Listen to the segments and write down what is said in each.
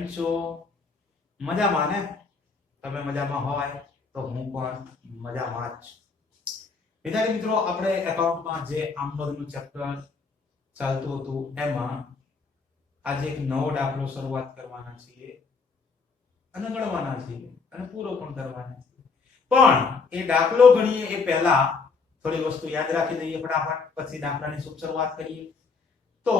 કેમ છો? મજામાં ને? તમે મજામાં હોય તો હું પણ મજામાં જ છું. વિદ્યાર્થી મિત્રો, આપણે એકાઉન્ટમાં જે આમદનીનું ચેપ્ટર ચાલતું હતું એમાં આજે એક નવો દાખલો શરૂઆત કરવાના છીએ અને ગણવાના છીએ અને પૂરો પણ કરવાના છીએ. પણ એ દાખલો ગણીએ એ પહેલા થોડી વસ્તુ યાદ રાખી દઈએ ફટાફટ, પછી દાખલાની શરૂઆત કરીએ. તો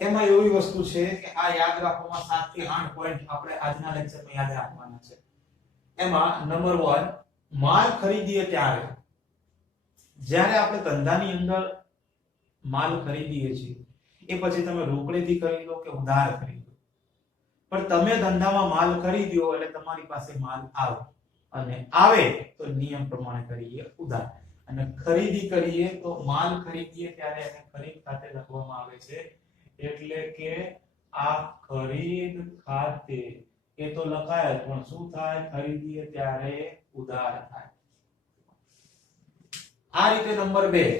એમાં એવી વસ્તુ છે કે આ યાદ રાખવામાં 7 થી 8 પોઈન્ટ આપણે આજના લેક્ચરમાં યાદ રાખવાના છે. એમાં નંબર 1, માલ ખરીદીએ ત્યારે, જ્યારે આપણે ધંધાની અંદર માલ ખરીદીએ છીએ એ પછી તમે રોકડેથી ખરીદો કે ઉધાર ખરીદો, પણ તમે ધંધામાં માલ ખરીદ્યો એટલે તમારી પાસે માલ આવે, અને આવે તો નિયમ પ્રમાણે કરીએ ઉધાર, અને ખરીદી કરીએ તો માલ ખરીદીએ ત્યારે એને ખરીદ ખાતે લખવામાં આવે છે. એટલે કે આ ખરીદ ખાતે એ તો લખાય જ, પણ શું થાય? ખરીદીએ ત્યારે ઉધાર થાય. આ રીતે નંબર 2,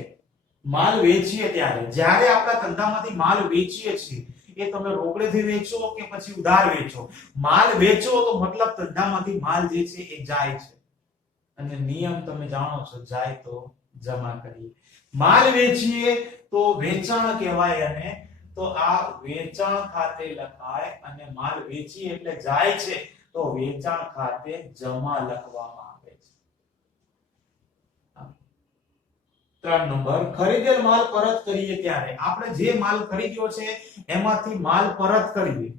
માલ વેચીએ ત્યારે, જ્યારે આપણા ધંધામાંથી માલ વેચીએ છીએ એ તમે રોકડેથી વેચો કે પછી ઉધાર વેચો, માલ વેચો તો મતલબ ધંધામાંથી માલ જે છે એ જાય છે, અને નિયમ તમે જાણો છો, જાય તો જમા કરીએ. માલ વેચીએ તો વેચાણ કહેવાય, અને તો આ વેચાણ ખાતે લખાય, અને માલ વેચીએ એટલે જાય છે તો વેચાણ ખાતે જમા લખવામાં આવે છે. 3 નંબર, ખરીદેલ માલ પરત કરીએ ત્યારે, આપણે જે માલ ખરીદ્યો છે એમાંથી માલ પરત કરીએ.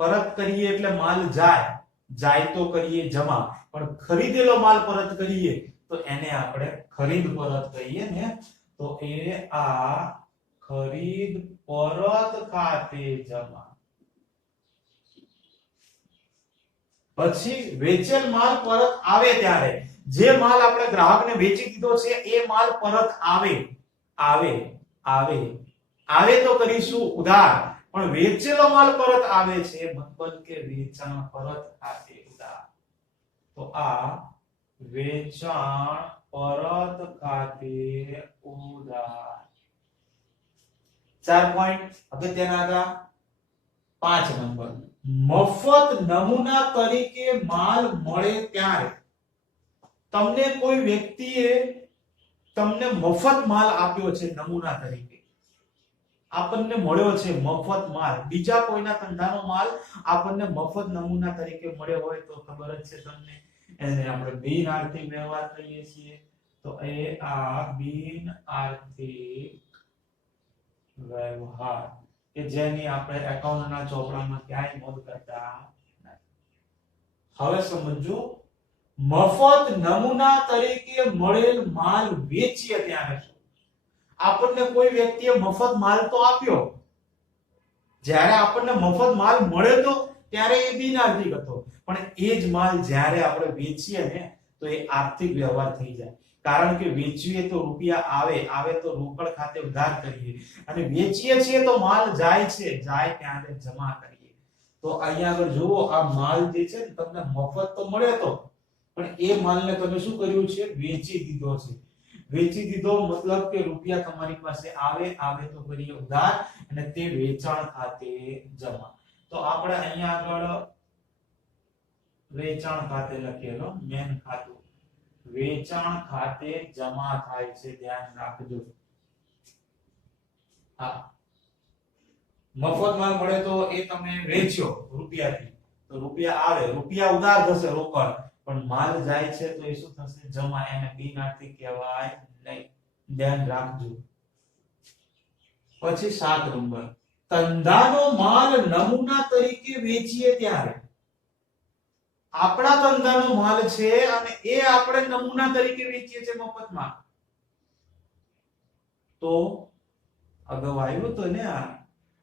પરત કરીએ એટલે માલ જાય, જાય તો કરીએ જમા, પણ ખરીદેલો માલ પરત કરીએ તો એને આપણે ખરીદ પરત કહીએ ને, તો એ આ ખરીદ પરત ખાતે જમા. પછી વેચેલ માલ પરત આવે ત્યારે, જે માલ આપણે ગ્રાહકને વેચી દીધો છે એ માલ પરત આવે, આવે આવે આવે તો કરીશું ઉધાર, પણ વેચેલો માલ પરત આવે છે મતલબ કે વેચાણ પરત ખાતે ઉધાર. તો આ વેચાણ પરત ખાતે ઉધાર. 4 પોઈન્ટ. હવે તેના આગળ 5 નંબર, મફત નમૂના તરીકે માલ મળે ત્યારે, તમને કોઈ વ્યક્તિએ તમને મફત માલ આપ્યો છે નમૂના તરીકે, આપણને મળ્યો છે મફત માલ, બીજા કોઈના ધંધાનો માલ આપણને મફત નમૂના તરીકે મળ્યો હોય તો ખબર જ છે તમને, એને આપણે બિન આર્થિક વ્યવહાર કહીએ છીએ. તો એ આ બિન આર્થિક વ્યવહાર કે જેની આપણે એકાઉન્ટના ચોપડામાં ક્યાંય નોંધ કરતા નથી. હવે સમજો, મફત નમૂના તરીકે મળેલ માલ વેચીએ ત્યારે, આપણને કોઈ વ્યક્તિએ મફત માલ તો આપ્યો, જ્યારે આપણને મફત માલ મળે તો ત્યારે એ બિનઆર્થિક હતો, પણ એ જ માલ જ્યારે આપણે વેચીએ ને તો એ આર્થિક વ્યવહાર થઈ જાય, કારણ કે વેચીએ તો રૂપિયા આવે, આવે તો રોકડ ખાતે ઉધાર કરીએ, અને વેચીએ છીએ તો માલ જાય છે, જાય ત્યારે જમા કરીએ. તો અહીંયા આગળ જુઓ, આ માલ જે છે ને તમને મફત તો મળે તો, પણ એ માલને તમે શું કર્યું છે? વેચી દીધો છે. વેચી દીધો મતલબ કે રૂપિયા તમારી પાસે આવે, આવે તો કરીએ ઉધાર, અને તે વેચાણ ખાતે જમા. તો આપણે અહીંયા આગળ વેચાણ ખાતે લખેલો મેન ખાતું, વેચાણ ખાતે જમા થાય છે, ધ્યાન રાખજો. હા, મફત માલ મળે તો એ તમે વેચ્યો રૂપિયાથી, તો રૂપિયા આવે, રૂપિયા ઉધાર થશે રોકડ, પણ માલ જાય છે તો એ શું થશે? જમા. એને બિન આર્થિક કહેવાય નહીં, ધ્યાન રાખજો. પછી 7 નંબર, ધંધાનો માલ નમૂના તરીકે વેચીએ ત્યારે, આપણા ધંધાનો માલ છે અને એ આપણે નમૂના તરીકે વેચીએ છીએ મફતમાં, તો અગાઉ આવ્યું તો ને, આ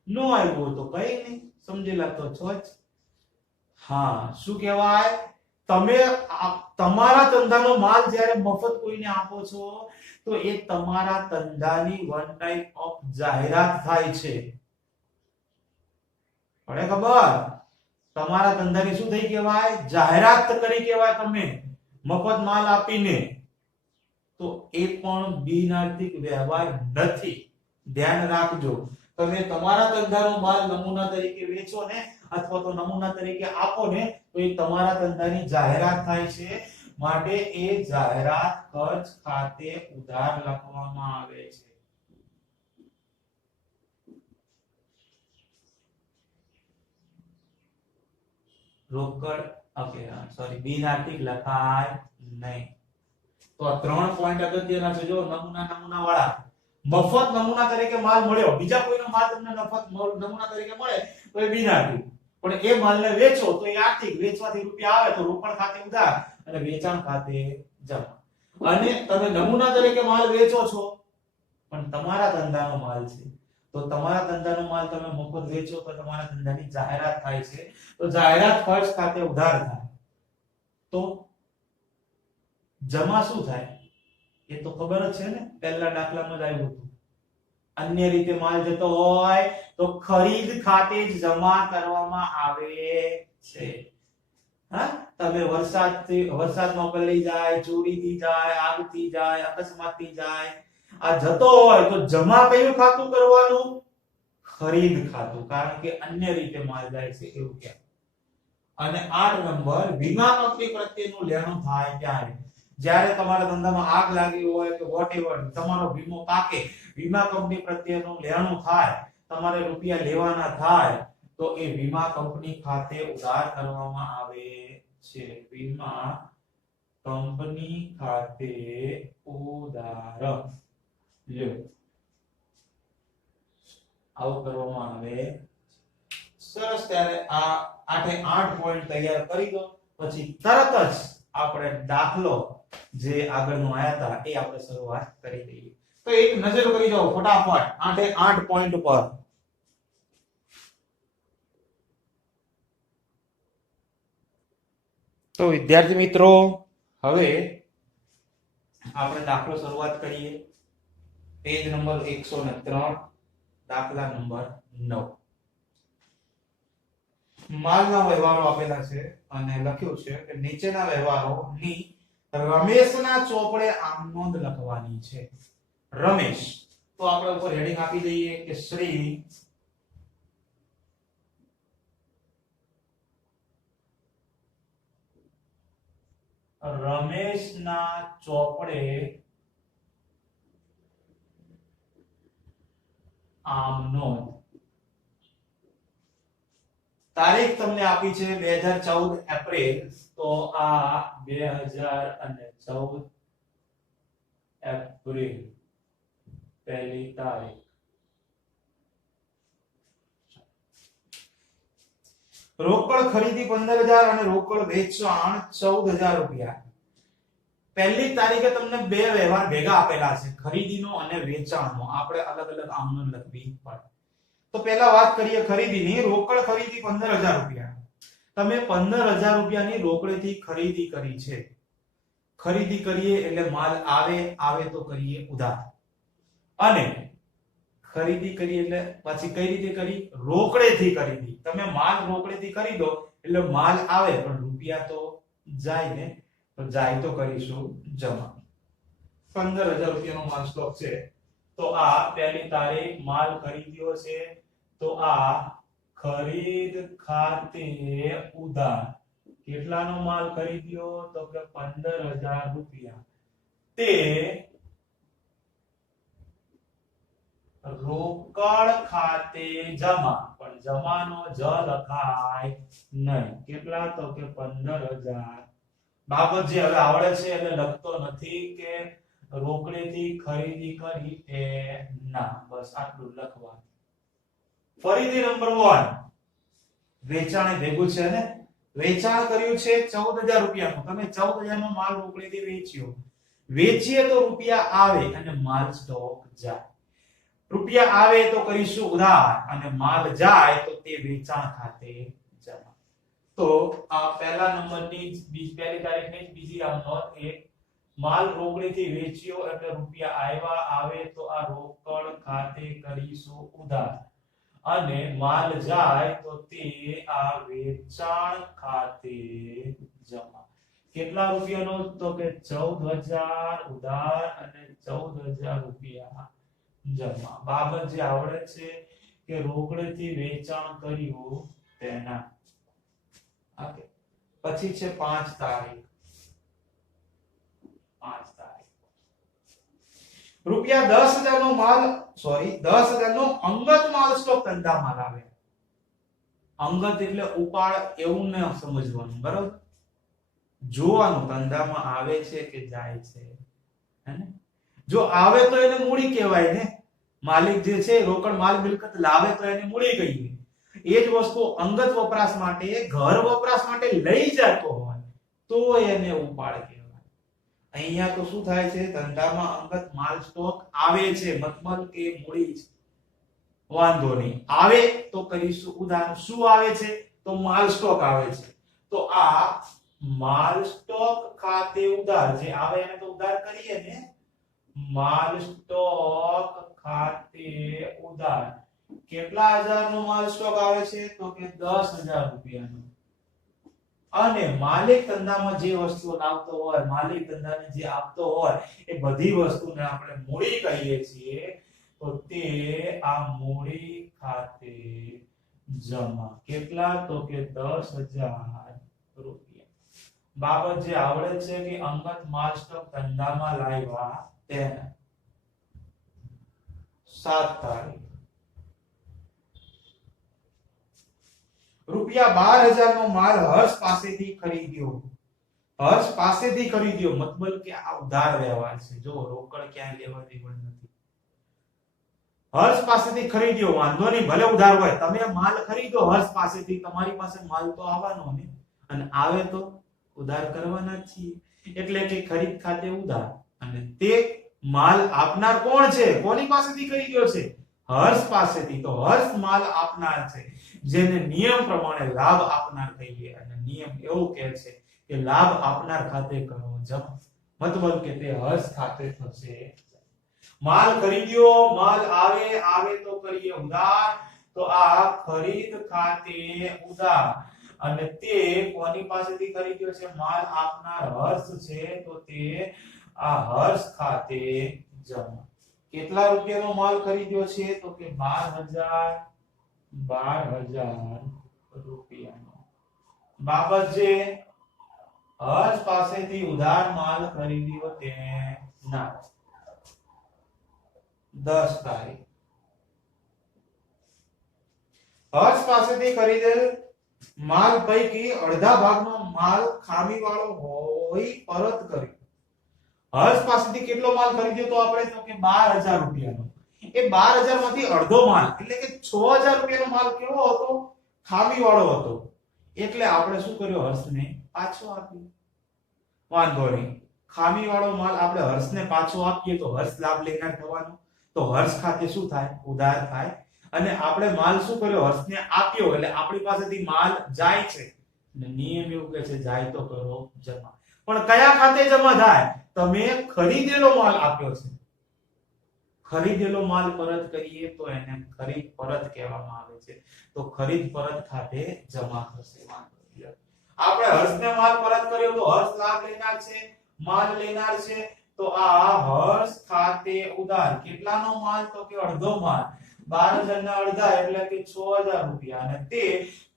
નો આવ્યું તો કઈ નહીં, સમજેલા તો છો જ. હા, શું કહેવાય? તમે તમારા ધંધાનો માલ જ્યારે મફત કોઈને આપો છો તો એ તમારા ધંધાની વન ટાઈપ ઓફ જાહેરાત થાય છે. પડે ખબર? તમારા ધંધાની શું થઈ કહેવાય? જાહેરાત કરી કહેવાય. તમે મફત માલ આપીને, તો એ પણ બિન આર્થિક વ્યવહાર નથી, ધ્યાન રાખજો. તમે તમારા ધંધાનો માલ નમૂના તરીકે વેચો ને અથવા તો નમૂના તરીકે આપો ને તો એ તમારા ધંધાની જાહેરાત થાય છે, માટે એ જાહેરાત ખર્ચ ખાતે ઉધાર લખવામાં આવે છે. રોકડ ઓકે સોરી બિન આર્થિક લખાય નહીં. તો આ 3 પોઈન્ટ અગત્યના છે. જો નમૂના વાળા મફત નમૂના તરીકે માલ મળ્યો, બીજા કોઈનો માલ તમને મફત નમૂના તરીકે મળે તો એ બિન આર્થિક, પણ એ માલને વેચો તો એ આર્થિક. વેચવાથી રૂપિયા આવે તો રોકડ ખાતે ઉધાર અને વેચાણ ખાતે જમા. અને તમે નમૂના તરીકે માલ વેચો છો પણ તમારા ધંધાનો માલ છે, તો તમારા ધંધાનો માલ તમે મફત વેચો તો તમારા ધંધાની જાહેરાત થાય છે, તો જાહેરાત ખર્ચ ખાતે ઉધાર થાય. તો જમા શું થાય એ તો ખબર જ છે ને, પહેલા દાખલામાં જ આવ્યું હતું. અન્ય રીતે માલ જતો હોય તો ખરીદ ખાતે જ જમા કરવામાં આવે છે. હા, તમે વરસાદમાં પલળી જાય, ચોરીથી જાય, આગથી જાય, અકસ્માતથી જાય, આ જતો હોય તો જમા કયું ખાતું કરવાનું? ખરીદ ખાતું, કારણ કે અન્ય રીતે માલ જાય છે એવું કે. અને 8 નંબર વીમા કંપની પ્રત્યેનું લેણું થાય ત્યારે, જ્યારે તમારા ધંધામાં આગ લાગી હોય કે વોટએવર તમારો વીમો પાકે, વીમા કંપની પ્રત્યેનું લેણું થાય, તમારે રૂપિયા લેવાના થાય તો એ વીમા કંપની ખાતે ઉધાર કરવામાં આવે છે. વીમા કંપની ખાતે ઉધાર લ્યો આવું કરવામાં આવે. સરસ. ત્યારે આ 8 પોઈન્ટ તૈયાર કરી દો, પછી તરત જ આપણે દાખલો જે આગળનો આયા હતા એ આપણે શરૂઆત કરી દઈએ. તો એક નજર કરી જાઓ ફટાફટ 8 પોઈન્ટ પર. તો વિદ્યાર્થી મિત્રો, હવે આપણે દાખલો શરૂઆત કરીએ. પેજ નંબર 103, દાખલા નંબર 9. માલના વ્યવહારો આપેલા છે અને લખ્યું છે કે નીચેના વ્યવહારોની રમેશના ચોપડે આમ નોંધ લખવાની છે. રમેશ, તો આપણે ઉપર હેડિંગ આપી દઈએ કે શ્રી રમેશના ચોપડે આમ નોંધ. તારીખ તમને આપી છે 2014 એપ્રિલ, તો આ 2014 એપ્રિલ પહેલી તારીખ. રોકડ ખરીદી 15000 અને રોકડ વેચાણ 14000 રૂપિયા. પહેલી તારીખે તમને બે વ્યવહાર ભેગા આપેલા છે, ખરીદીનો અને વેચાણનો. આપણે અલગ અલગ આમનો લખવી પડે. તો પહેલા વાત કરીએ ખરીદીની. રોકડ ખરીદી 15000 રૂપિયા. તમે 15000 રૂપિયાની રોકડેથી ખરીદી કરી છે. ખરીદી કરીએ એટલે માલ આવે તો કરીએ ઉધાર. અને ખરીદી કરી એટલે પછી કઈ રીતે કરી? રોકડેથી ખરીદી. તમે માલ રોકડેથી ખરીદો એટલે માલ આવે પણ રૂપિયા તો જાય ને, તો જાય તો કરીશું જમા. 15000 રૂપિયાનો માલ સ્ટોક છે, તો આ પહેલી તારીખ માલ ખરીદ્યો છે, તો આ ખરીદ ખાતે ઉધાર. કેટલાનો માલ ખરીદ્યો? તો કે 15000 રૂપિયા. તે રોકડ ખાતે જમા, પણ જમાનો જ લખાય નહીં. કેટલા? તો કે 15000. બાબત જે હવે આવડે છે એટલે લખતો નથી કે રોકડેથી ખરીદી કરી એ ના, બસ આટલું લખવાનું. ફરીથી નંબર 1, વેચાણ ભેગું છે ને. વેચાણ કર્યું છે 14000 રૂપિયાનું. તમે 14000 નો માલ રોકડેથી વેચ્યો. વેચીએ તો રૂપિયા આવે અને માલ સ્ટોક જાય. રૂપિયા આવે તો કરીશું ઉધાર અને માલ જાય તો તે વેચાણ ખાતે જમા. તો આ પહેલા નંબરની પહેલી તારીખની બીજી નોંધ. એક, માલ રોકડેથી વેચ્યો એટલે રૂપિયા આવે તો આ રોકડ ખાતે કરીશું ઉધાર અને માલ જાય તો તે આ વેચાણ ખાતે જમા. કેટલા રૂપિયાનો? તો કે 14000 ઉધાર અને 14000 રૂપિયા જમા. બાબત જે આવડે છે કે રોકડેથી વેચાણ કર્યું તેના. ઓકે, પછી છે 5 તારીખ. 5 તારીખ રૂપિયા 10,000 નો માલ, સોરી 10,000 નો અંગત માલ સ્ટોક ધંધામાં લાવે. અંગત એટલે ઉપાડ એવું ન સમજવાનું, બરાબર? જોવાનું ધંધામાં આવે છે કે જાય છે, હે ને? જો આવે તો એને મૂડી કહેવાય ને. માલિક જે છે રોકડ માલ મિલકત લાવે તો એને મૂડી કહીએ. એ જ વસ્તુ અંગત વપરાશ માટે, ઘર વપરાશ માટે લઈ જતો હોય તો એને ઉપાડ કહેવાય. અહીંયા તો શું થાય છે, ધંધામાં અંગત માલ સ્ટોક આવે છે, મતલબ કે મૂડી છે. વાંધો નહીં, આવે તો કરીશું ઉદાહરણ. શું આવે છે? તો માલ સ્ટોક આવે છે. તો આ માલ સ્ટોક ખાતે ઉધાર જે આવે એને તો ઉધાર કરીએ ને. માલ સ્ટોક ખાતે ઉધાર કેટલા હજારનો માલ સ્ટોક આવે છે? તો કે 10,000 રૂપિયાનો. અને માલિક ધંધામાં જે વસ્તુ લાવતો હોય, માલિક ધંધાને જે આપતો હોય એ બધી વસ્તુને આપણે મૂડી કહીએ છીએ. તો તે આ મૂડી ખાતે જમા. કેટલા? તો કે 10,000 રૂપિયા. બાબત જે આવડે છે કે અંગત માલ સ્ટોક ધંધામાં લાવ્યા તેને. 7 તારીખ રૂપિયા 12,000 નો માલ હર્ષ પાસેથી ખરીદ્યો. હર્ષ પાસેથી ખરીદ્યો મતલબ કે આ ઉધાર વ્યવહાર છે. જો રોકડ ક્યાંય લેવા દેવા નથી. હર્ષ પાસેથી ખરીદ્યો, વાંધો નહીં ભલે ઉધાર હોય. તમે માલ ખરીદો હર્ષ પાસેથી, તમારી પાસે માલ તો આવવાનો ને, અને આવે તો ઉધાર કરવાના જ છીએ. એટલે કે ખરીદ ખાતે ઉધાર. અને તે માલ આપનાર કોણ છે? કોની પાસેથી ખરીદ્યો છે? હર્ષ પાસેથી. તો હર્ષ માલ આપનાર છે, જેને નિયમ પ્રમાણે લાભ આપનાર કહીએ. અને નિયમ એવો કહે છે કે લાભ આપનાર ખાતે કરો જમા. મતલબ કે તે હર્ષ ખાતે થશે. માલ ખરીદ્યો, માલ આવે તો કરીએ ઉધાર. તો આ ખરીદ ખાતે ઉધાર. અને તે કોની પાસેથી ખરીદ્યો છે? માલ આપનાર હર્ષ છે, તો તે આ હર્ષ ખાતે જમા. કેટલા રૂપિયાનો માલ ખરીદ્યો છે? તો કે 12,000 રૂપિયાનો. બાબત જે હર્ષ પાસેથી ઉધાર માલ ખરીદ્યો તેના. 10 તારીખ હર્ષ પાસેથી ખરીદેલ માલ પૈકી અડધા ભાગનો માલ ખામીવાળો હોય પરત કર્યો. હર્ષ પાસેથી કેટલો માલ ખરીદ્યો તો આપણે? તો કે 12,000 રૂપિયાનો. એ 12,000 માંથી અડધો માલ એટલે કે 6,000 રૂપિયાનો માલ કેવો હતો? ખામીવાળો હતો. એટલે આપણે શું કર્યો? હર્ષને પાછો આપ્યો. વાંધો નહીં, ખામીવાળો માલ આપણે હર્ષને પાછો આપીએ તો હર્ષ લાભ લેનાર થવાનો. તો હર્ષ ખાતે શું થાય? ઉધાર થાય. અને આપણે માલ શું કર્યો? હર્ષને આપ્યો એટલે આપણી પાસેથી માલ જાય છે. અને નિયમ એવું કહે છે જાય તો કરો જમા. પણ કયા ખાતે જમા થાય? તમે ખરીદેલો માલ આપ્યો છે, ખરીદેલો માલ પરત કરીએ તો એને ખરીદ પરત કહેવામાં આવે છે. તો ખરીદ પરત ખાતે જમા થશે. આપણે હર્ષને માલ પરત કર્યો તો હર્ષ લાભ લેનાર છે, માલ લેનાર છે. તો આ હર્ષ ખાતે ઉધાર. કેટલાનો માલ? તો કે અડધો માલ. 12,000 ના અડધા એટલે કે 6,000 રૂપિયા. અને તે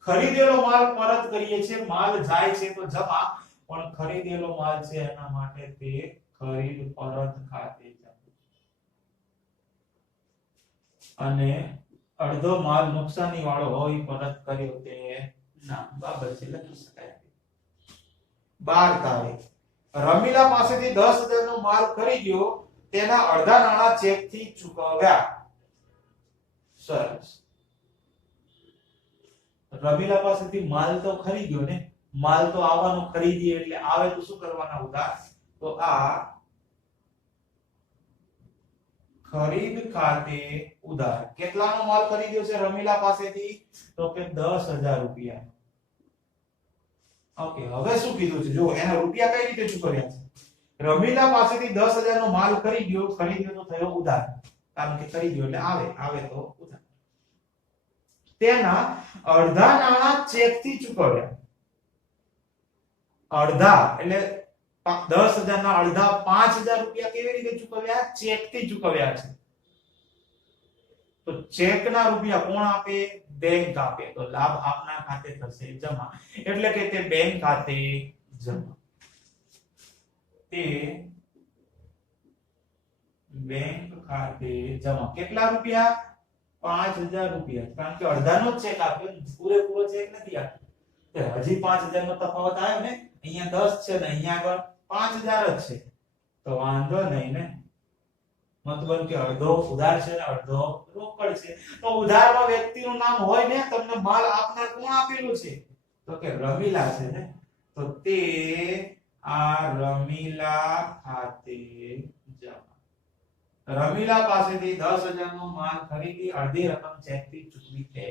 ખરીદેલો માલ પરત કરીએ છે. માલ જાય છે તો જમા, પણ ખરીદેલો માલ છે એના માટે તે ખરીદ પરત ખાતે જમા. અને અડધો માલ નુકસાની વાળો હોય પરત કર્યો તે ના. બાબત છે લખી શકાય. 12 તારીખ રમીલા પાસેથી 10,000 નો માલ ખરીદ્યો, તેના અડધા નાણાં ચેકથી ચૂકવ્યા. સરસ. રમીલા પાસેથી માલ તો ખરીદ્યો ને, માલ તો આવવાનો, ખરીદીએ એટલે આવે તો શું કરવાના? ઉધાર. તો આ ખરીદ ખાતે ઉધાર. કેટલાનો માલ ખરીદ્યો છે રમીલા પાસેથી? તો કે 10,000 રૂપિયા. ઓકે, હવે શું કીધું છે? જો એના રૂપિયા કઈ રીતે ચૂકવ્યા છે? રમીલા પાસેથી 10,000 નો માલ ખરીદ્યો તો થયો ઉધાર. કારણ કે ખરીદ્યો એટલે આવે તો ઉધાર. તેના અડધા નાણાં ચેકથી ચૂકવ્યા. અડધા એટલે 10,000 ના અડધા 5,000 રૂપિયા કેવી રીતે ચૂકવ્યા? ચેકથી ચૂકવ્યા છે. તો ચેકના રૂપિયા કોણ આપે? બેંક આપે. તો લાભ આપના ખાતે થશે જમા, એટલે કે તે બેંક ખાતે જમા. તે બેંક ખાતે જમા. કેટલા રૂપિયા? 5000 રૂપિયા. કારણ કે અડધાનો જ ચેક આપ્યો, પૂરેપૂરો ચેક નથી આપ્યો. હજી 5000 નો તફાવત આવ્યો ને, અહીંયા 10 છે ને અહીંયા આગળ 5000 જ છે, તો વાંધો નહીં ને. મતલબ કે અડધો ઉધાર છે ને અડધો રોકડ છે. તો ઉધારમાં વ્યક્તિનું નામ હોય ને, તમને માલ આપનાર કોણ આપેલું છે? તો કે રમીલા છે ને. તો તે આ રમીલા ખાતે જમા. રમીલા પાસેથી 10000 નો માલ ખરીદી અડધી રકમ ચેકથી ચૂકવી છે.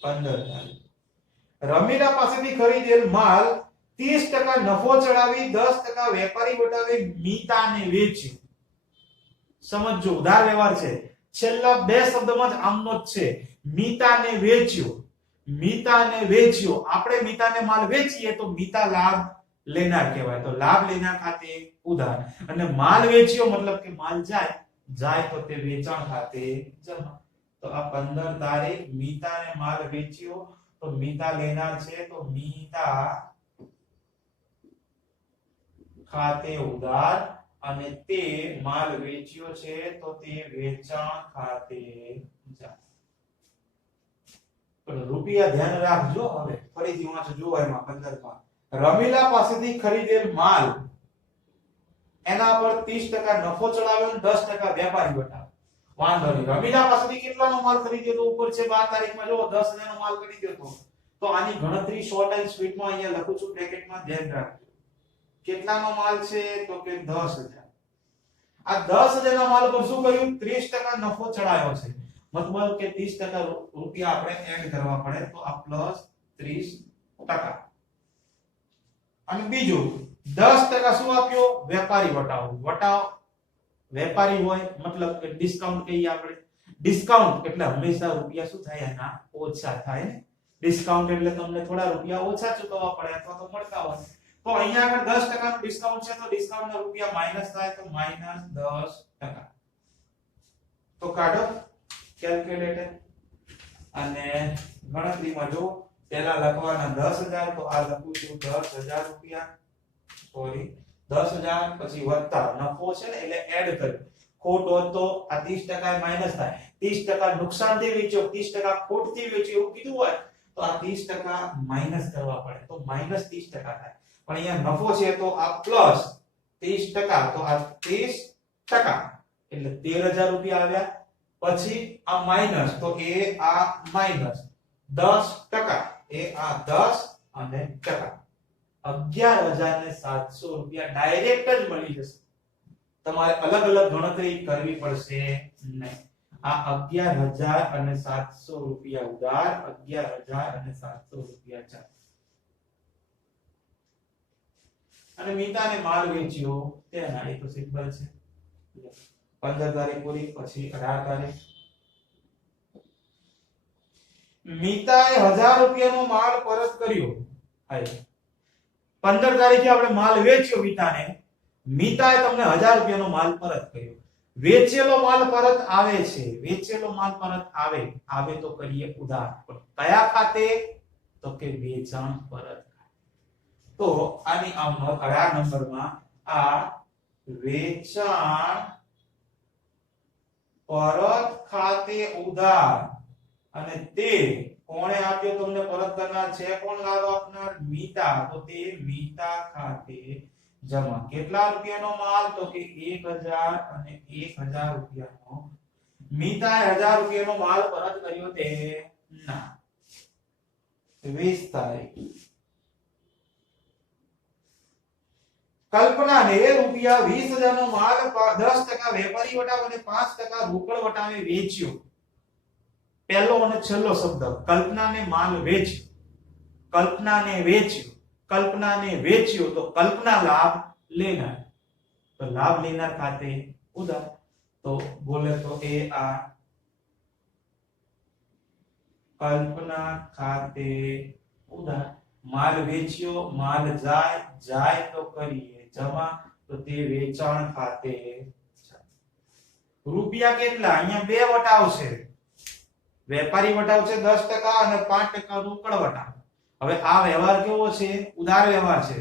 15 રમીલા પાસેથી ખરીદેલ માલ 30% નફો ચડાવી 10% વેપારી વટાવે મીતાને વેચ્યો. સમજો, ઉધાર વ્યવહાર છે. છેલ્લા બે શબ્દમાં જ આમનો જ છે. મીતાને વેચ્યો. મીતાને વેચ્યો. આપણે મીતાને માલ વેચીએ તો મીતા લાભ લેનાર કહેવાય. તો લાભ લેનાર ખાતે ઉધાર, અને માલ વેચ્યો મતલબ કે માલ જાય તો તે વેચાણ ખાતે જમા. તો આ 15 તારીખ મીતાને માલ વેચ્યો, તો મીતા લેનાર છે, તો મીતા ખાતે ઉધાર, અને તે માલ વેચ્યો છે તો તે વેચાણ ખાતે જમા. પણ રૂપિયા ધ્યાન રાખજો. હવે ફરીથી વાંચો, જો એમાં 15 માં રમીલા પાસેથી ખરીદેલ માલ, એના પર 30% નફો ચડાવ્યો અને 10% વેપારી વટાવ્યો. વાંધો નહીં. રમીલા પાસેથી કેટલાનો માલ ખરીદ્યો? તો ઉપર છે 12 તારીખમાં જો 10000 નો માલ ખરીદ્યો તો. તો આની ગણતરી શોર્ટ એન્ડ સ્વીટ માં અહીંયા લખું છું બ્રેકેટમાં, ધ્યાન રાખજો. કેટલાનો માલ છે? તો કે 10000. આ 10000 ના માલ પર શું કર્યું? 30% નફો ચડાવ્યો છે. મતલબ કે 30% રૂપિયા આપણે એડ કરવા પડે, તો આ પ્લસ 30%. અને બીજું 10% શું આપ્યો? વેપારી વટાવ. વેપારી હોય મતલબ કે ડિસ્કાઉન્ટ કહીએ આપણે. ડિસ્કાઉન્ટ એટલે હંમેશા રૂપિયા શું થાય? એના ઓછા થાય ને. ડિસ્કાઉન્ટ એટલે તમને થોડા રૂપિયા ઓછા ચૂકવવા પડે અથવા તો મળતા હોય. તો અહીંયા આગળ 10% નું ડિસ્કાઉન્ટ છે, તો ડિસ્કાઉન્ટ ના રૂપિયા માઈનસ થાય, તો -10%. તો કાઢો કેલ્ક્યુલેટર અને ગણતરીમાં જો પહેલા લખવાના 10000, તો આ લખું છું 10000 રૂપિયા, સોરી 10000, પછી વત્તા નફો છે ને એટલે એડ કર્યું. ખોટ હોય તો આ 30% માઈનસ થાય. 30% નુકસાન થી વેચ્યો, 30% ખોટ થી વેચ્યો એવું કીધું હોય તો આ 30% માઈનસ કરવા પડે, તો -30% થાય. પણ અહીંયા નફો છે તો આ પ્લસ 30%, તો આ 30% એટલે 13000 રૂપિયા આવ્યા. પછી આ માઈનસ, તો એ આ માઈનસ 10%, એ આ 10 અને ટકા 11700 રૂપિયા ડાયરેક્ટ જ મળી જશે. તમારે અલગ અલગ ગણતરી કરવી પડશે નહીં. આ 11700 રૂપિયા ઉધાર, 11700 રૂપિયા ચાલ. અને મીતાને માલ વેચ્યો તેના, એ તો સિમ્પલ છે. 15 તારીખ પૂરી, પછી 18 તારીખ. મીતાએ 1000 રૂપિયાનો માલ પરત કર્યો. 15 તારીખે આપણે માલ વેચ્યો મીતાને. મીતાએ તમને 1000 રૂપિયાનો માલ પરત કર્યો. વેચેલો માલ પરત આવે છે. વેચેલો માલ પરત આવે તો કરીએ ઉધાર. કયા ખાતે? તો કે વેચાણ પરત. તો આની આ 18 નંબરમાં આ વેચાણ પરત ખાતે ઉધાર, અને તે કોણે આપ્યો? તમને પરત કરનાર છે કોણ? લાભ આપનાર મીતા. તો તે મીતા ખાતે જમા. કેટલા રૂપિયાનો માલ? તો કે 1000 અને 1000 રૂપિયાનો. મીતાએ 1000 રૂપિયાનો માલ પરત કર્યો તે ના. 20 તારીખ કલ્પનાને રૂપિયા 20000 નો માલ 10% વેપારી વટાવ અને 5% રોકડ વટાવે વેચ્યો. પહેલો અને છેલ્લો શબ્દ, કલ્પનાને માલ વેચ્યો. કલ્પનાને વેચ્યો તો કલ્પના લાભ લેનાર, તો લાભ લેનાર ખાતે ઉધાર. તો બોલે તો એ આ કલ્પના ખાતે ઉધાર. માલ વેચ્યો, માલ જાય તો કરીએ જમા, તો તે વેચાણ ખાતે. રૂપિયા કેટલા અહીંયા બે વટાવ છે વેપારી વટાવ છે 10% અને 5% રોકડ વટાવ હવે આ વ્યવહાર કેવો છે ઉધાર વ્યવહાર છે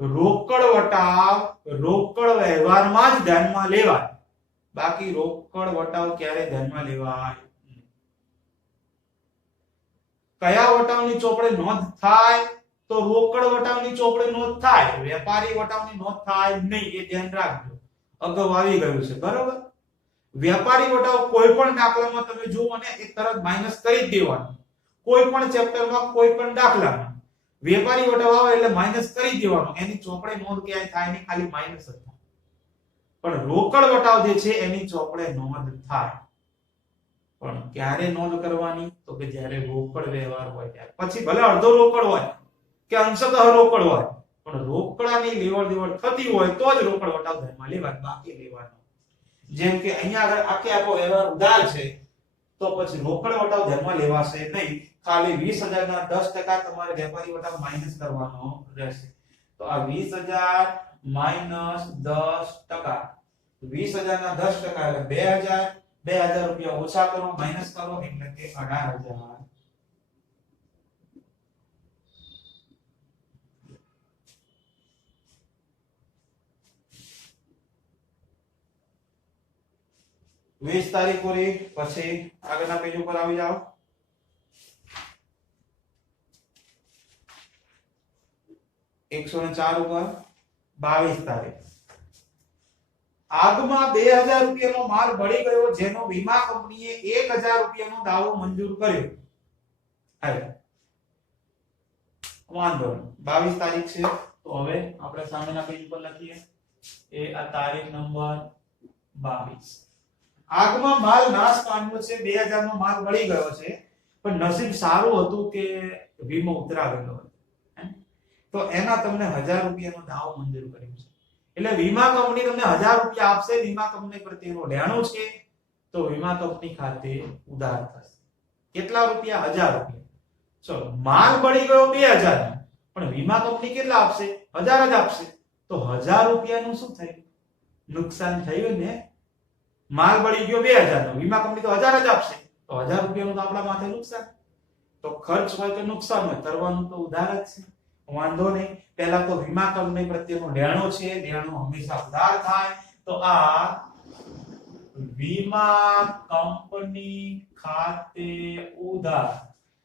રોકડ વટાવ રોકડ વ્યવહારમાં જ ધ્યાનમાં લેવાય બાકી રોકડ વટાવ ક્યારે ધ્યાનમાં લેવાય કયા વટાવની ચોપડે નોંધ થાય તો રોકડ વટાવની ચોપડે નોંધ થાય વેપારી વટાવની નોંધ થાય નહીં એ ધ્યાન રાખજો અગાઉ આવી ગયું છે બરોબર વેપારી વટાવ કોઈ પણ દાખલામાં તમે જુઓ ને એ તરત માઈનસ કરી જ દેવાનું કોઈ પણ ચેપ્ટરમાં કોઈ પણ દાખલામાં વેપારી વટાવ આવે એટલે માઈનસ કરી દેવાનું એની ચોપડે નોંધ ક્યાંય થાય નહીં ખાલી માઈનસ જ થાય પણ રોકડ વટાવ જે છે એની ચોપડે નોંધ થાય પણ ક્યારે નોંધ કરવાની તો કે જ્યારે રોકડ વ્યવહાર હોય ત્યારે પછી ભલે અડધો રોકડ હોય કે અંશતઃ રોકડ હોય પણ રોકડાની લેવડ દેવડ થતી હોય તો જ રોકડ વટાવ ધ્યાનમાં લેવાય બાકી લેવાનો જેમ કે અહીંયા આગળ આખો વ્યવહાર ઉધાર છે તો પછી રોકડ વટાવ ધ્યાનમાં લેવાશે નહીં ખાલી 20000 ના 10% તમારે વેપારી વટાવ માઈનસ કરવાનો રહેશે તો આ 20000 માઈનસ 10% 20000 ના 10% એટલે 2000 રૂપિયા ઓછા કરો માઈનસ કરો એટલે કે 18000 20 તારીખ પૂરી પછી આગળના પેજ ઉપર આવી જાઓ 104 ઉપર 22 તારીખ આગમાં 2000 રૂપિયાનો માલ બળી ગયો જેનો વીમા કંપનીએ 1000 રૂપિયાનો દાવો મંજૂર કર્યો હાય વાંધો 22 તારીખ છે તો હવે આપણે સામેના પેજ ઉપર લખીએ એ આ તારીખ નંબર 22 આગમાં માલ નાશ પામ્યો છે 2000 નો માલ બળી ગયો છે પણ નસીબ સારું હતું કે વીમો ઉતરાવેલો હતો તો એના તમને 1000 રૂપિયાનો દાવો મંજૂર કર્યો છે એટલે વીમા કંપની તમને 1000 રૂપિયા આપશે વીમા કંપની પ્રત્યેનો લેણું છે તો વીમા કંપની ખાતે ઉધાર થશે કેટલા રૂપિયા 1000 રૂપિયા ચલો માલ બળી ગયો 2000 પણ વીમા કંપની કેટલા આપશે 1000 જ આપશે તો 1000 રૂપિયાનું શું થયું નુકસાન થયું ને માલ બળી ગયો 2000 નો વીમા કંપની તો 1000 જ આપશે તો 1000 રૂપિયાનું તો આપણા માથે નુકસાન તો ખર્ચ હોય કે નુકસાન હોય કરવાનું તો ઉધાર જ છે વાંધો નહીં પહેલા તો વીમા કંપની પ્રત્યેનો લેણો છે લેણો હંમેશા ઉધાર થાય તો આ વીમા કંપની ખાતે ઉધાર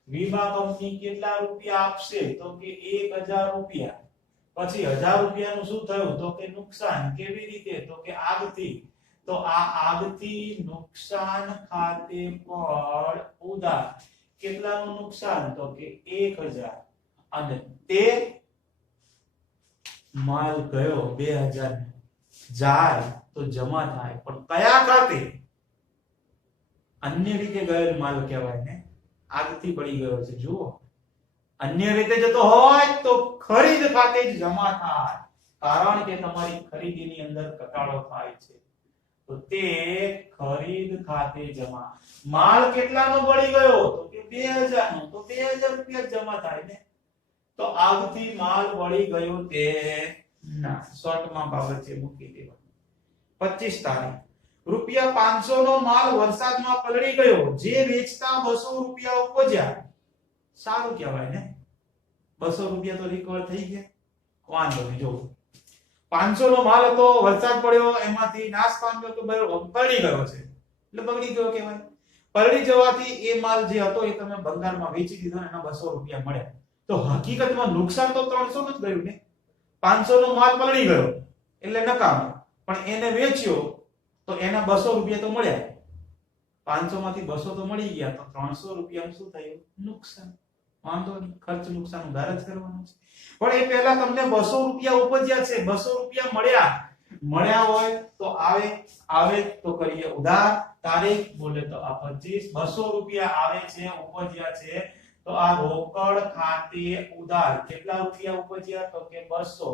વીમા કંપની કેટલા રૂપિયા આપશે તો કે 1000 રૂપિયા પછી 1000 રૂપિયાનું શું થયું તો કે નુકસાન કેવી રીતે તો કે આગથી તો આ આગથી નુકસાન ખાતે પણ ઉધાર કેટલાનું નુકસાન તો કે 1000 અને તે માલ ગયો 2000 જાય તો જમા થાય પણ કયા ખાતે અન્ય રીતે ગયેલ માલ કહેવાય ને આગથી બળી ગયો છે જુઓ અન્ય રીતે જતો હોય તો ખરીદ ખાતે જ જમા થાય કારણ કે તમારી ખરીદીની અંદર ઘટાડો થાય છે તો તે ખરીદ ખાતે જમા માલ કેટલાનો બળી ગયો તો કે 2000 નો તો 2000 રૂપિયા જમા થાય ને તો આગથી માલ બળી ગયો તે ના શોર્ટમાં બાબત છે મૂકી દેવાનું 25 તારીખ રૂપિયા 500 નો માલ વરસાદમાં પલળી ગયો જે વેચતા 200 રૂપિયા ઉપજ્યા સારું કહેવાય ને 200 રૂપિયા તો રિકવર થઈ ગયા વાંધો નહીં જો 500 નો માલ હતો વરસાદ પડ્યો એમાંથી નાશ પામ્યો તો પલળી ગયો છે એટલે બગડી ગયો કહેવાય પલળી જવાથી એ માલ જે હતો એ તમે ભંગારમાં વેચી દીધો એના 200 રૂપિયા મળ્યા તો હકીકતમાં નુકસાન તો 300 નું જ ગયું ને 500 નો માલ પલળી ગયો એટલે નકામો પણ એને વેચ્યો તો એના 200 રૂપિયા તો મળ્યા 500 માંથી 200 તો મળી ગયા તો 300 રૂપિયાનું શું થયું નુકસાન વાંધો નહીં ખર્ચ નુકસાન ઉધાર જ કરવાનું છે પણ એ પહેલા તમને 200 રૂપિયા ઉપજ્યા છે 200 રૂપિયા મળ્યા હોય તો આવે તો કરીએ ઉધાર તારીખ બોલે તો આ 25 200 રૂપિયા આવે છે ઉપજ્યા છે તો આ રોકડ ખાતે ઉધાર કેટલા રૂપિયા ઉપજ્યા તો કે 200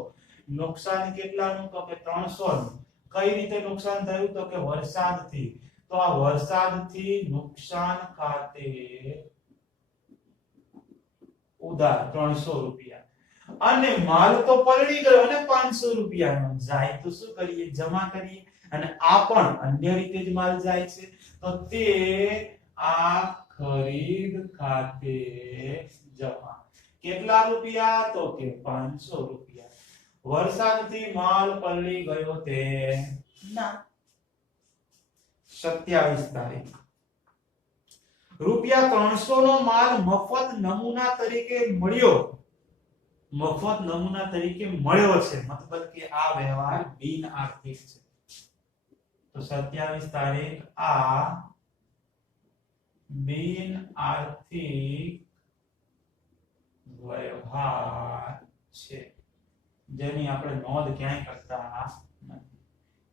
નુકસાન કેટલાનું તો કે 300 નું કઈ રીતે નુકસાન થયું તો કે વરસાદથી તો આ વરસાદથી નુકસાન ખાતે ઉધાર 300 રૂપિયા અને માલ તો પલળી ગયો ને 500 રૂપિયાનો જાય તો શું કરીએ જમા કરીએ અને આ પણ અન્ય રીતે જ માલ જાય છે, તો તે આ ખરીદ ખાતે જમા. કેટલા રૂપિયા? તો કે 500 રૂપિયા. વરસાદથી માલ પલળી ગયો તે ના. 27 તારીખ રૂપિયા 300 નો માલ મફત નમૂના તરીકે મળ્યો. મફત નમૂના તરીકે મળ્યો છે, મતલબ કે આ વ્યવહાર બિન આર્થિક છે. તો 27 તારીખ આ બિન આર્થિક વ્યવહાર છે, જેની આપણે નોંધ ક્યાંય કરતા નથી.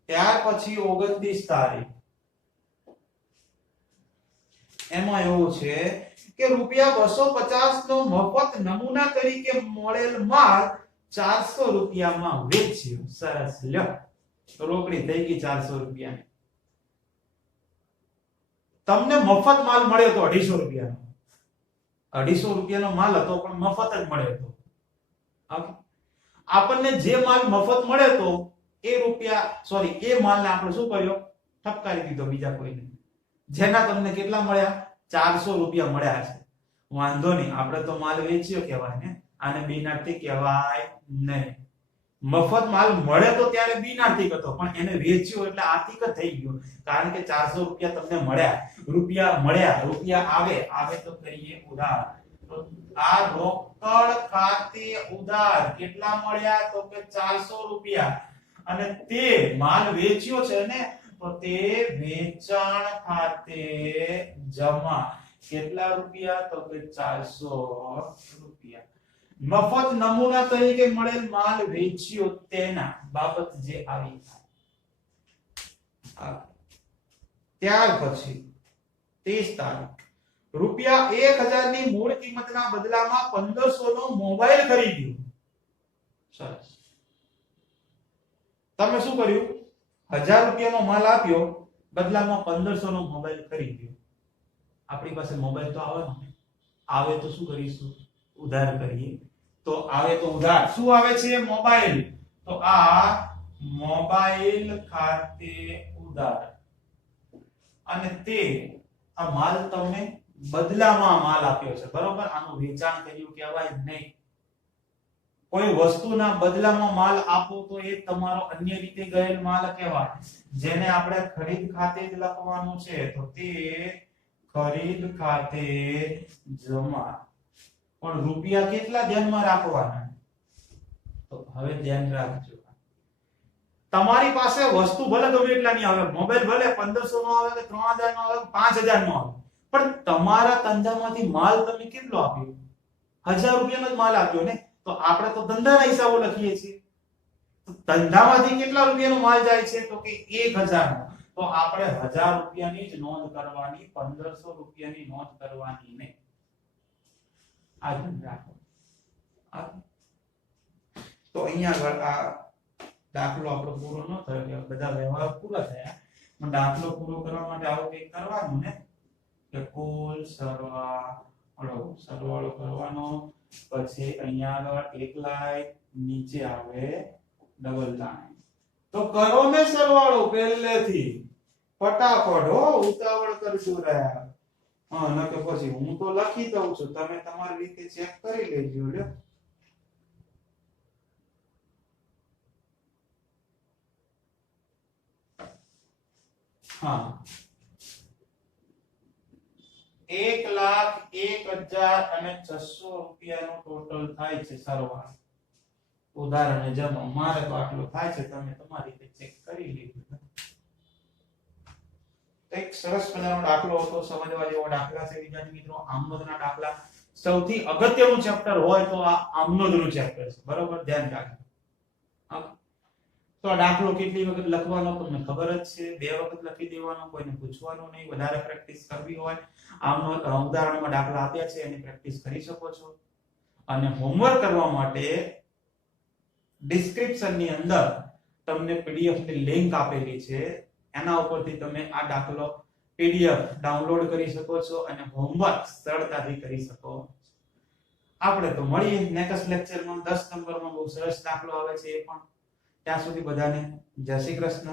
ત્યાર પછી 29 તારીખ એમાં એવું છે કે રૂપિયા 250 નો મફત નમૂના તરીકે મળેલ માલ 400 રૂપિયામાં વેચ્યો. સરસ, લ્યો રોકડી થઈ ગઈ 400 રૂપિયાની. તમને મફત માલ મળ્યો તો 250 રૂપિયાનો. 250 રૂપિયાનો માલ હતો પણ મફત જ મળ્યો હતો. આપણને જે માલ મફત મળ્યો તો એ માલને આપણે શું કર્યો? ઠપકારી દીધો બીજા કોઈને. જેના તમને કેટલા મળ્યા? 400 રૂપિયા મળ્યા છે. વાંધો નહીં, આપણે તો માલ વેચ્યો કહેવાય ને, આને બિનઆર્થિક કહેવાય નહીં. મફત માલ મળે તો ત્યારે બિનઆર્થિક હતો, પણ એને વેચ્યો એટલે આર્થિક જ થઈ ગયો, કારણ કે 400 રૂપિયા તમને મળ્યા. રૂપિયા આવે તો કરીએ ઉધાર. તો આ રોકડ ખાતે ઉધાર કેટલા મળ્યા? તો કે 400 રૂપિયા. અને તે માલ વેચ્યો છે ને, તો તે વેચાણ ખાતે જમા. કેટલા રૂપિયા? તો કે 400 રૂપિયા. મફત નમૂના તરીકે મળેલ માલ વેચ્યો તેના બાબત જે આવી થાય. ત્યાર પછી 30 તારીખ રૂપિયા 1000 ની મૂળ કિંમતના બદલામાં 1500 નો મોબાઈલ ખરીદ્યો. સરસ. તમે શું કર્યું? 1000 રૂપિયાનો માલ આપ્યો, બદલામાં 1500 નો મોબાઈલ ખરીદ્યો. આપણી પાસે મોબાઈલ તો આવે તો શું કરીશું? ઉધાર કરીએ. તો આવે તો ઉધાર. શું આવે છે? મોબાઈલ. તો આ મોબાઈલ ખાતે ઉધાર. અને તે આ માલ તમને બદલામાં માલ આપ્યો છે, બરોબર? આનું વેચાણ કર્યું કહેવાય નહીં. કોઈ વસ્તુના બદલામાં માલ આપો તો એ તમારો અન્ય રીતે ગયેલ માલ કહેવાય, જેને આપણે ખરીદ ખાતે જ લખવાનું છે. તો તે ખરીદ ખાતે જમા. પણ રૂપિયા કેટલા ધ્યાનમાં રાખવાના? તો હવે ધ્યાન રાખજો, તમારી પાસે વસ્તુ ભલે ગમે એટલાની આવે, મોબાઈલ ભલે 1500 નો આવે કે 3000 નો આવે, 5000 નો આવે, પણ તમારા ધંધામાંથી માલ તમે કેટલો આપ્યો? 1000 રૂપિયાનો જ માલ આપ્યો ને. તો આપણે તો ધંધાના હિસાબો લખીએ છીએ. તો ધંધામાંથી કેટલા રૂપિયાનો માલ જાય છે? તો કે 1000 નો. તો આપણે 1000 રૂપિયાની જ નોંધ કરવાની, 1500 રૂપિયાની નોંધ કરવાની નહીં. આ ધ્યાન રાખો. તો અહીંયા આ દાખલો આપણો પૂરો ન થયો, કે બધા વ્યવહાર પૂરા થયા, પણ દાખલો પૂરો કરવા માટે આવું કંઈક કરવાનું ને, કે કુલ સરવાળો કરવાનો. પછી અહીંયા આગળ એક લાઈન, નીચે આવે ડબલ લાઈન. તો કરો ને સરવાળો પહેલેથી, ફટાફટ હો, ઉતાવળ કરજો રહ્યા. નકે પછી હું તો લખી દઉં છું, તમે તમારી રીતે ચેક કરી લેજો. લ્યો હા, 1,01,600 રૂપિયાનો ટોટલ થાય છે સરવાળો. ઉદાહરણ જમા. મારે તો આટલો થાય છે, તમે તમારી રીતે ચેક કરી લેજો. એક સરસ મજાનો દાખલો હતો, સમજવા જેવો દાખલા છે વિદ્યાર્થી મિત્રો. આમનોંધના દાખલા સૌથી અગત્યનું ચેપ્ટર હોય તો આ આમનોંધનું ચેપ્ટર છે, બરોબર? ધ્યાન રાખજો. તો આ દાખલો કેટલી વખત લખવાનો તમને ખબર જ છે, 2 વખત લખી દેવાનો, કોઈને પૂછવાનું નહીં. વધારે પ્રેક્ટિસ કરવી હોય, આમનો ઉદાહરણમાં દાખલા આપ્યા છે, એની પ્રેક્ટિસ કરી શકો છો. અને હોમવર્ક કરવા માટે ડિસ્ક્રિપ્શન ની અંદર તમને પીડીએફ ની લિંક આપેલી છે, એના ઉપરથી તમે આ દાખલો પીડીએફ ડાઉનલોડ કરી શકો છો અને હોમવર્ક સરળતાથી કરી શકો. આપણે તો મળીએ નેક્સ્ટ લેક્ચરમાં. 10 નંબરમાં બહુ સરસ દાખલો આવે છે એ પણ. ત્યાં સુધી બધાને જય Shri Krishna.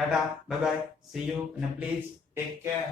Tata bye bye see you અને પ્લીઝ ટેક કેર.